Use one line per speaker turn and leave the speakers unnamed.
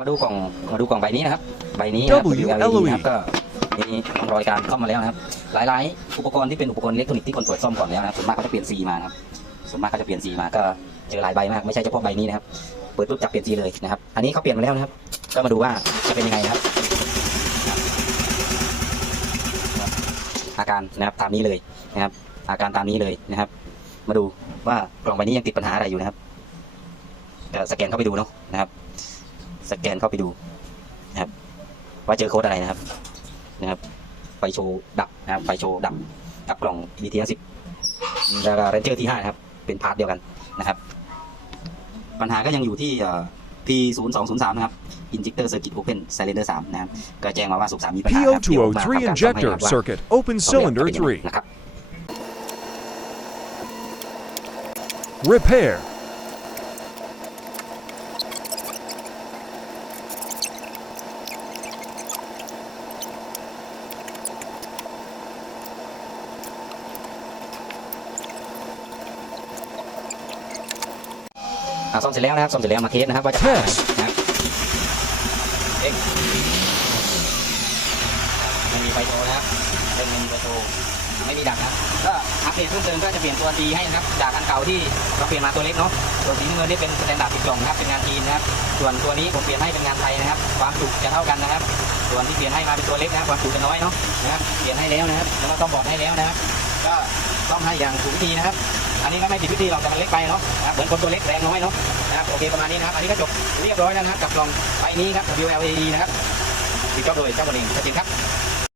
มาดูกล่องมาดูกล่องใบนี้นะครับ ใบนี้นะครับ
W
WLED
LOE
นะครับก็มีร่องรอยการซ่อมมาแล้วนะครับ หลายๆ อุปกรณ์ที่เป็นอุปกรณ์อิเล็กทรอนิกส์ที่คนเปิดซ่อมก่อนแล้วนะครับส่วนมากเขาจะเปลี่ยนซีมานะครับส่วนมากเขาจะเปลี่ยนซีมาก็เจอหลายใบมากไม่ใช่เฉพาะใบนี้นะครับเปิดปุ๊บจับเปลี่ยนซีเลยนะครับ อันนี้เขาเปลี่ยนมาแล้วนะครับ ก็มาดูว่าจะเป็นยังไงนะครับ อาการนะครับตามนี้เลยนะครับ อาการตามนี้เลยนะครับ มาดูว่ากล่องใบนี้ยังติดปัญหาอะไรอยู่นะครับก็สแกนเข้าไปดูเนาะนะครับ สแกนเข้าไปดูนะครับ ว่าเจอโค้ดอะไรนะครับนะครับ ไฟโชว์ดับนะครับไฟโชว์ดับกับกล่อง BT 10แล้วก็เรนเจอร์ที่5นะครับ เป็นพาร์ทเดียวกันนะครับ ปัญหาก็ยังอยู่ที่เอ่อ P 0 2 0 3 นะครับ Injector Circuit Open Cylinder 3นะครับก็แจ้งมาว่าสุกสามมีปัญหานะครับเดี๋ยวมาทำ
PO203
การซ่อมให้
injector
นะครับว่า
circuit, open
ซ่อมแล้ว
cylinder
จะเป็นยังไง
3.
นะครับ
Repair.
อ่าซ่อมเสร็จแล้วนะครับซ่อมเสร็จแล้วมาเทสนะครับว่าจะผ่านไหมนะครับเอ๊ะไม่มีไฟโชว์นะครับเป็นไม่มีไฟโชว์ไม่มีดักนะครับก็อัปเดตเพิ่มเติมก็จะเปลี่ยนตัวดีให้นะครับจากอันเก่าที่เราเปลี่ยนมาตัวเล็กเนาะตัวสีน้ำเงินนี่เป็นสแตนดาร์ดติดกล่องนะครับเป็นงานจีนนะครับส่วนตัวนี้ผมเปลี่ยนให้เป็นงานไทยนะครับ ความจุจะเท่ากันนะครับส่วนที่เปลี่ยนให้มาเป็นตัวเล็กนะครับความจุจะน้อยเนาะนะครับเปลี่ยนให้แล้วนะครับแล้วก็ต้องบอกให้แล้วนะครับ ก็ต้องให้อย่างถูกวิธีนะครับ อันนี้ก็ไม่ผิดวิธีหรอกแต่มันเล็กไปเนาะนะครับเหมือนคนตัวเล็กแรงน้อยเนาะนะครับโอเคประมาณนี้นะครับอันนี้ก็จบเรียบร้อยแล้วนะครับกับกล่องใบนี้ครับ WLAD นะครับติดจอบโดยเจ้าบริงชัดเจนครับ